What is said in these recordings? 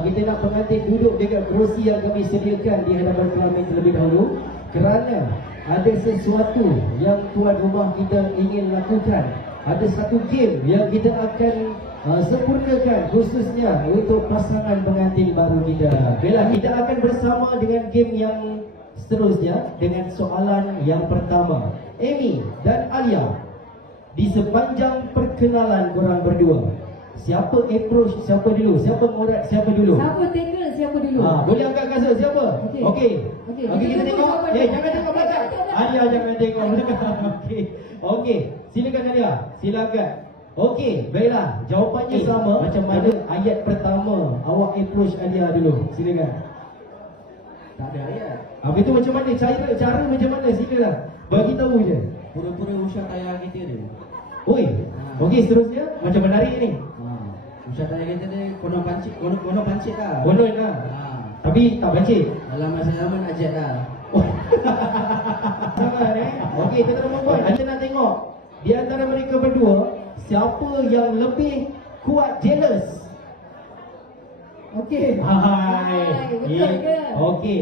Kita nak pengantin duduk dekat kerusi yang kami sediakan di hadapan kelamin terlebih dahulu, kerana ada sesuatu yang tuan rumah kita ingin lakukan. Ada satu game yang kita akan sempurnakan khususnya untuk pasangan pengantin baru kita. Baiklah, kita akan bersama dengan game yang seterusnya dengan soalan yang pertama. Amy dan Alia, di sepanjang perkenalan korang berdua, siapa approach siapa dulu? Siapa ngorat siapa dulu? Siapa tackle siapa dulu? Boleh angkat kasut siapa? Okey. Okey, Kita tengok. Jangan tengok belakang. Alia jangan tengok belakang. Okey. Silakan Alia. Silakan. Okey, baiklah. Jawapannya sama macam mana ayat pertama. Awak approach Alia dulu. Silakan. Tak ada ayat. Itu macam mana? Cara macam mana? Silakan. Bagi tahu je. Pura-pura usah tayar kita dia. Oi. Okey, seterusnya macam menarik ni. Usah tayar kita dia konon pancit dah. Konon lah. Tapi tak pancit. Dalam masa zaman ajat dah. Sabar Okey, kita membuat. Kita nak tengok di antara mereka berdua siapa yang lebih kuat jealous. Okey. Hai. Betul ke? Okey.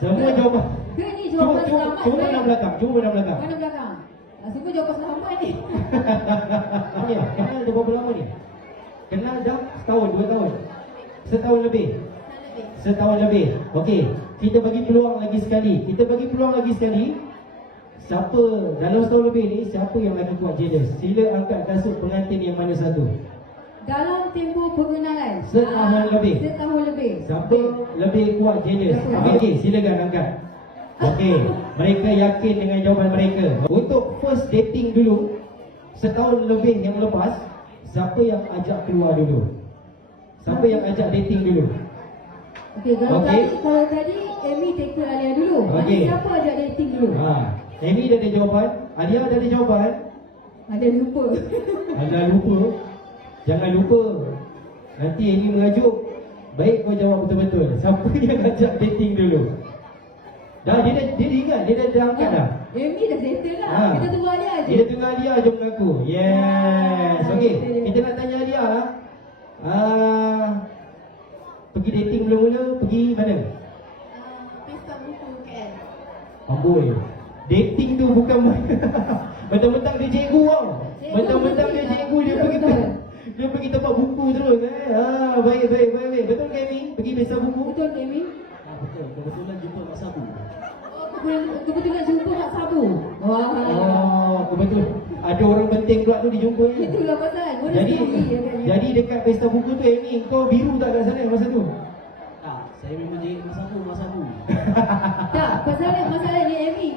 Semua jawapan. Ke ni jawapan selamat. Cuba pandang belakang. Mana belakang? Semua jawapan selamat ni. Ya, kenal dah berapa lama ni? Kenal dah setahun, 2 tahun. Setahun lebih. Setahun lebih. Okey, kita bagi peluang lagi sekali. Siapa dalam setahun lebih ni, siapa yang lagi kuat jealous? Sila angkat kasut pengantin yang mana satu. Dalam tempoh pengenalan Setahun lebih. Siapa lebih kuat jealous? Okey, silakan angkat. Okey, mereka yakin dengan jawapan mereka. Untuk first dating dulu, setahun lebih yang lepas, siapa yang ajak keluar dulu? Siapa yang ajak dating dulu? Okey, kalau tadi Amy tackle Alia dulu. Okey. Siapa ajak dating dulu? Amy dah ada jawapan, Alia dah ada jawapan. Ada lupa. Jangan lupa. Nanti Amy mengajuk. Baik kau jawab betul-betul. Siapa yang ajak dating dulu? Dah, dia ingat, dia dah angkat dah. Amy dah settle lah. Kita tunggu Alia je. Kita tunggu Alia je mengaku. Yes. Okey, kita nak tanya Alia lah. Pergi dating mula-mula, pergi mana? Pesta buku KL. Amboi. Dating tu bukan mentang-mentang dia cikgu tau. Mentang-mentang dia cikgu, dia pergi tempat buku terus. Baik. Betul ke Amy? Pergi pesta buku? Betul ke Amy? Betul. Kebetulan jumpa Mak Sabu. Kebetulan jumpa Mak Sabu. Wah. Kebetul. Ada orang penting pula tu dijumpa. Itulah pasal. Jadi dekat pesta buku tu Amy, kau biru tak kat sana masa tu? Tak, saya memang jadi Mak Sabu. Tak, masalah ni Amy.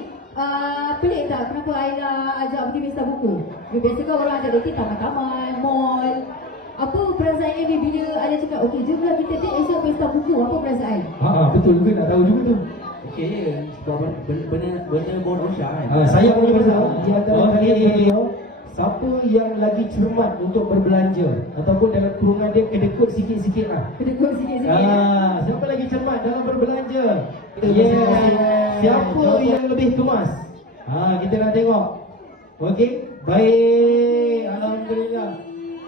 Pelik tak kenapa Aila ajak pergi pesta buku? Biasa kan orang ajak dating taman-taman, mall. Apa perasaan Amy bila ada cakap, okey jomlah kita date esok pesta buku? Apa perasaan? Betul juga, nak tahu juga tu. Okey, sebab benda bon usah kan. Saya punya perasaan di antara kalian berdua, siapa yang lagi cermat untuk berbelanja ataupun dalam kurungan dia kedekut sikit-sikit lah. Siapa lagi cermat dalam berbelanja? Siapa yang lebih kemas? Kita nak tengok. Okey, baik. Alhamdulillah.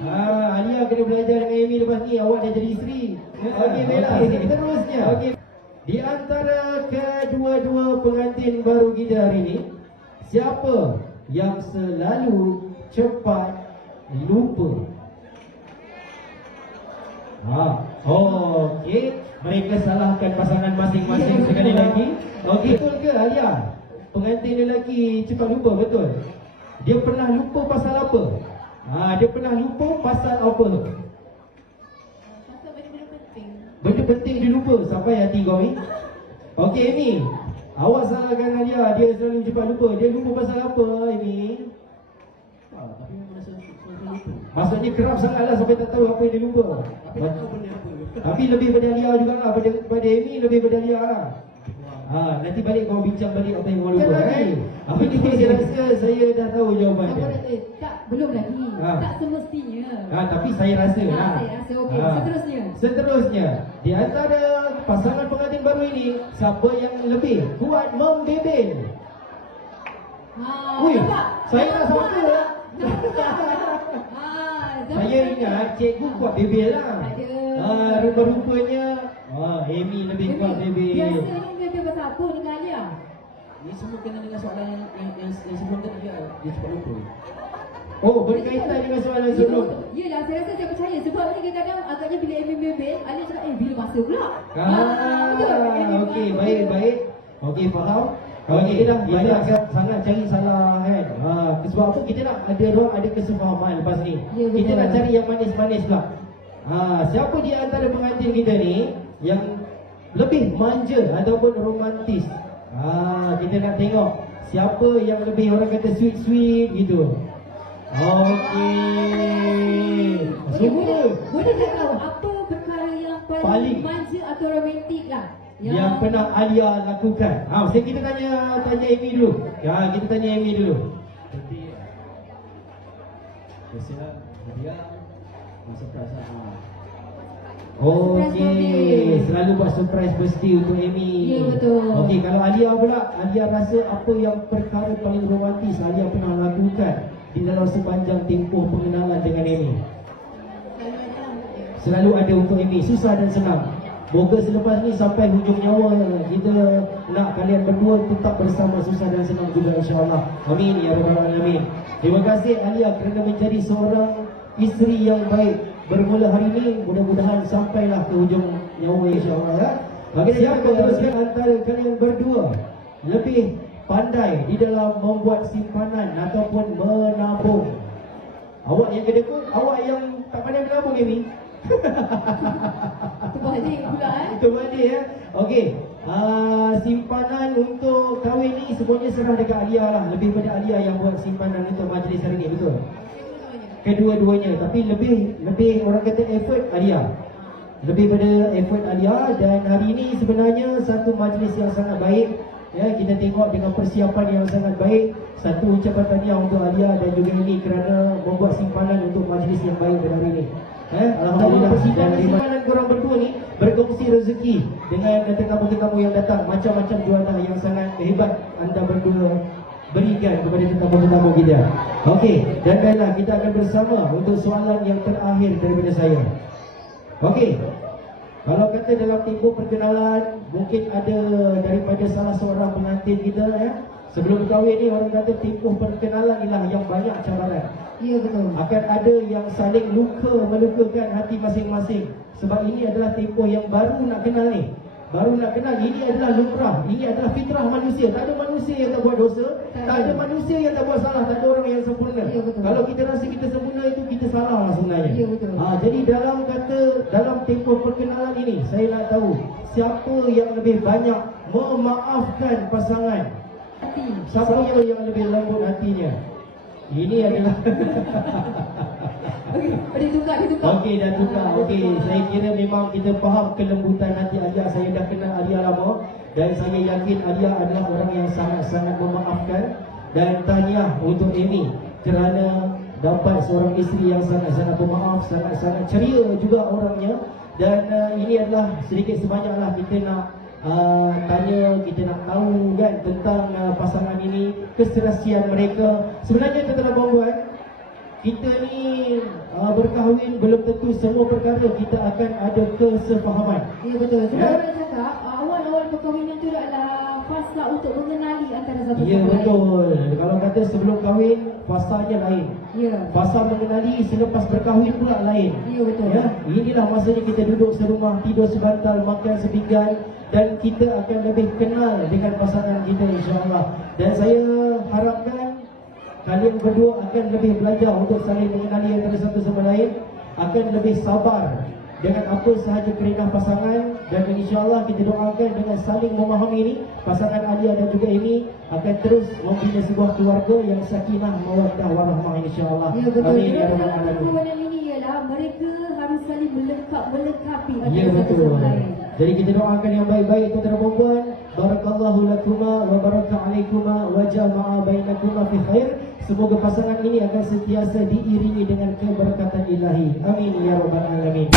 Alia kena belajar dengan Amy lepas ni. Awak dah jadi isteri. Okey, baiklah. Terusnya. Okey. Di antara kedua-dua pengantin baru kita hari ini, siapa yang selalu cepat lupa? Okey, mereka salahkan pasangan masing-masing sekali lagi. Okey, betul ke Alia? Pengantin lelaki cepat lupa, betul? Dia pernah lupa pasal apa? Dia pernah lupa pasal apa? Pasal benda-benda penting. Benda penting dia lupa. Sampai hati kau ni. Okey Amy, awak salahkan Alia. Dia selalu cepat lupa. Dia lupa pasal apa Amy? Tapi memang selalu lupa. Maksudnya kerap sangat lah sampai tak tahu apa yang dia lupa. Tapi tak tahu benda apa. Tapi lebih pada Alia jugalah. Pada Amy lebih pada Alia lah. Nanti balik kau bincang balik apa yang kau lupa kan? Apa ni saya rasa saya dah tahu jawapan dia. Tak, belum lagi. Tak semestinya. Tapi saya rasa lah. Saya rasa okey. Seterusnya, di antara pasangan pengantin baru ini, siapa yang lebih kuat membebel? Nampak? Saya tak sama. Saya ingat cikgu kuat bebel lah. Rupa-rupanya Amy lebih kuat baby. Biasa ni baby pasal apa dengan Alia? Ini semua kena dengan soalan yang sebelum tadi dia cepat lupa. Oh, berkaitan dengan soalan sebelum. Yelah, saya rasa saya percaya. Sebab ni kadang-kadang agaknya bila Amy bebel, Alia cakap, bila masa pula? Betul. Okey, baik. Okey, faham. Okey, kita dah banyak sangat cari salah kan. Sebab apa kita nak ada kesefahaman lepas ni. Ya, betul. Kita nak cari yang manis-manis pula. Siapa di antara pengantin kita ni yang lebih manja ataupun romantis? Kita nak tengok siapa yang lebih orang kata sweet-sweet gitu. Okey. Boleh tak tahu apa perkara yang paling manja atau romantik lah yang pernah Alia lakukan? Kita tanya Amy dulu. Kita tanya Amy dulu. Jadi biasa dia surprise lah. Okey, selalu buat surprise birthday untuk Amy. Ya, betul. Okey, kalau Alia pula, Alia rasa apa yang perkara paling romantis Alia pernah lakukan di dalam sepanjang tempoh pengenalan dengan Amy? Selalu ada untuk Amy, susah dan senang. Moga selepas ni sampai hujung nyawa kita nak kalian berdua tetap bersama, susah dan senang juga insya-Allah. Amin ya rabbal alamin. Terima kasih Alia kerana menjadi seorang isteri yang baik. Bermula hari ini, mudah-mudahan sampailah ke hujung nyawa insya-Allah ya. Bagi siapa teruskan antara kalian berdua lebih pandai di dalam membuat simpanan ataupun menabung? Awak yang kedekut, awak yang tak pandai menabung Amy? Terbalik pula Terbalik ya. Okey. Simpanan untuk kahwin ni semuanya serah dekat Alia lah. Lebih pada Alia yang buat simpanan untuk majlis hari ni, betul? Kedua-duanya, tapi lebih orang kata effort Alia. Lebih pada effort Alia, dan hari ini sebenarnya satu majlis yang sangat baik. Ya, kita tengok dengan persiapan yang sangat baik. Satu ucapan tahniah untuk Alia dan juga ini kerana membuat simpanan untuk majlis yang baik pada hari ini. Alhamdulillah. Dan simpanan korang berdua ni berkongsi rezeki dengan tetamu-tetamu yang datang. Macam-macam jualan yang sangat hebat anda berdua berikan kepada tetamu-tetamu kita. Okey, dan baiklah kita akan bersama untuk soalan yang terakhir daripada saya. Okey. Kalau kata dalam tempoh perkenalan, mungkin ada daripada salah seorang pengantin kita ya. Sebelum kahwin ni orang kata tempoh perkenalan inilah yang banyak cabaran. Ya, betul. Akan ada yang saling melukakan hati masing-masing. Sebab ini adalah tempoh yang baru nak kenal ni. Baru nak kenal, ini adalah lumrah, ini adalah fitrah manusia. Tak ada manusia yang tak buat dosa, tak ada manusia yang tak buat salah, tak ada orang yang sempurna. Ya, betul. Kalau kita rasa kita sempurna, itu kita salah lah sebenarnya. Ya, betul. Jadi dalam tempoh perkenalan ini, saya nak tahu siapa yang lebih banyak memaafkan pasangan. Siapa yang lebih lembut hatinya. Ini adalah Okey, ditukar. Okey, dah tukar. Okey, saya kira memang kita faham kelembutan hati Alia. Saya dah kenal Alia lama dan saya yakin Alia adalah orang yang sangat-sangat memaafkan. Dan tahniah untuk Amy kerana dapat seorang isteri yang sangat-sangat pemaaf, sangat-sangat ceria juga orangnya. Dan ini adalah sedikit sebanyaklah kita nak tanya, kita nak tahu kan tentang pasangan ini, keserasian mereka. Sebenarnya tuan-tuan dan puan, kita ni berkahwin belum tentu semua perkara kita akan ada kesefahaman. Ya, betul. Sebab Ya? orang cakap awal-awal perkahwinan tu adalah fasa untuk mengenali antara satu sama Ya, lain. betul. Kalau kata sebelum kahwin, fasanya lain. Ya. Fasa mengenali selepas berkahwin pula lain. Ya, betul. Ya, inilah masanya kita duduk serumah, tidur sebantal, makan sepinggan, dan kita akan lebih kenal dengan pasangan kita insya-Allah. Dan saya harapkan kalian berdua akan lebih belajar untuk saling mengenali antara satu sama lain, akan lebih sabar dengan apa sahaja kerenah pasangan, dan insya-Allah kita doakan dengan saling memahami ini, pasangan Alia dan juga Amy akan terus membina sebuah keluarga yang sakinah mawaddah warahmah insya-Allah. Ya, betul. Amin ya Dalam rabbal alamin. perkahwinan ini ialah mereka harus saling melengkapi Ya, antara satu betul. sama lain. Jadi kita doakan yang baik-baik tuan-tuan dan puan. Barakallahu lakuma wa baraka alaikuma wa jama'a bainakuma fi khair. Semoga pasangan ini akan sentiasa diiringi dengan keberkatan ilahi. Amin ya rabbal alamin.